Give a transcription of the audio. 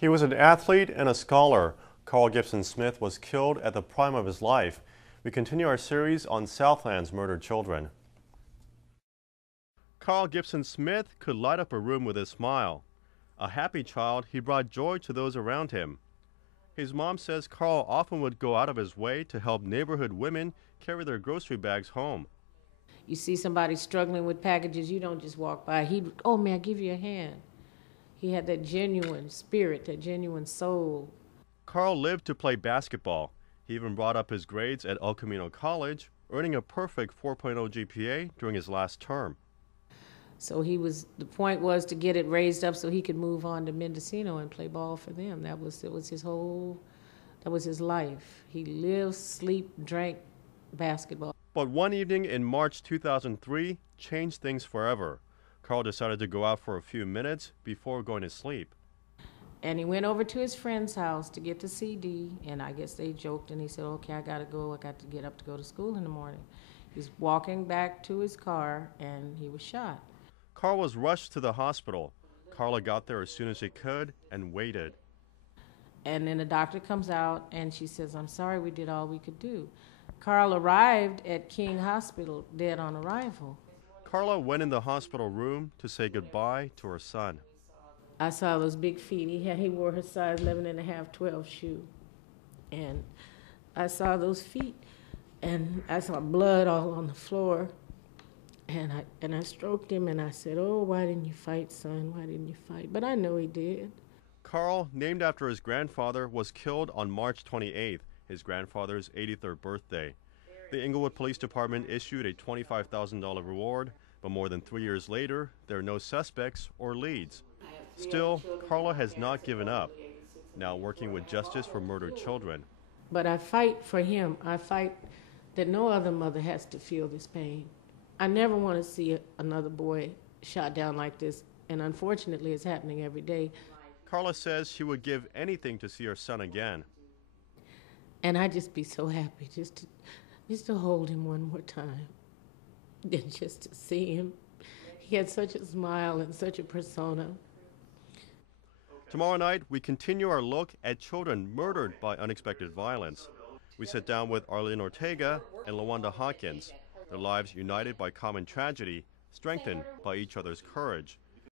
He was an athlete and a scholar. Carl Gibson Smith was killed at the prime of his life. We continue our series on Southland's murdered children. Carl Gibson Smith could light up a room with his smile. A happy child, he brought joy to those around him. His mom says Carl often would go out of his way to help neighborhood women carry their grocery bags home. You see somebody struggling with packages, you don't just walk by. Oh, may I give you a hand? He had that genuine spirit, that genuine soul. Carl lived to play basketball. He even brought up his grades at El Camino College, earning a perfect 4.0 GPA during his last term. So the point was to get it raised up so he could move on to Mendocino and play ball for them. That was his life. He lived, slept, drank basketball. But one evening in March 2003 changed things forever. Carl decided to go out for a few minutes before going to sleep. And he went over to his friend's house to get the CD, and I guess they joked, and he said, okay, I gotta go, I got to get up to go to school in the morning. He's walking back to his car, and he was shot. Carl was rushed to the hospital. Carla got there as soon as she could and waited. And then the doctor comes out, and she says, I'm sorry, we did all we could do. Carl arrived at King Hospital dead on arrival. Carla went in the hospital room to say goodbye to her son. I saw those big feet. He wore his size 11 and a half, 12 shoe. And I saw those feet, and I saw blood all on the floor. And I stroked him, and I said, oh, why didn't you fight, son? Why didn't you fight? But I know he did. Carl, named after his grandfather, was killed on March 28th, his grandfather's 83rd birthday. The Inglewood Police Department issued a $25,000 reward, but more than 3 years later, there are no suspects or leads. Still, Carla has not given up, now working with Justice for Murdered Children. But I fight for him. I fight that no other mother has to feel this pain. I never want to see another boy shot down like this, and unfortunately it's happening every day. Carla says she would give anything to see her son again. And I'd just be so happy just to hold him one more time, and just to see him. He had such a smile and such a persona. Tomorrow night, we continue our look at children murdered by unexpected violence. We sit down with Arlene Ortega and LaWanda Hawkins, their lives united by common tragedy, strengthened by each other's courage.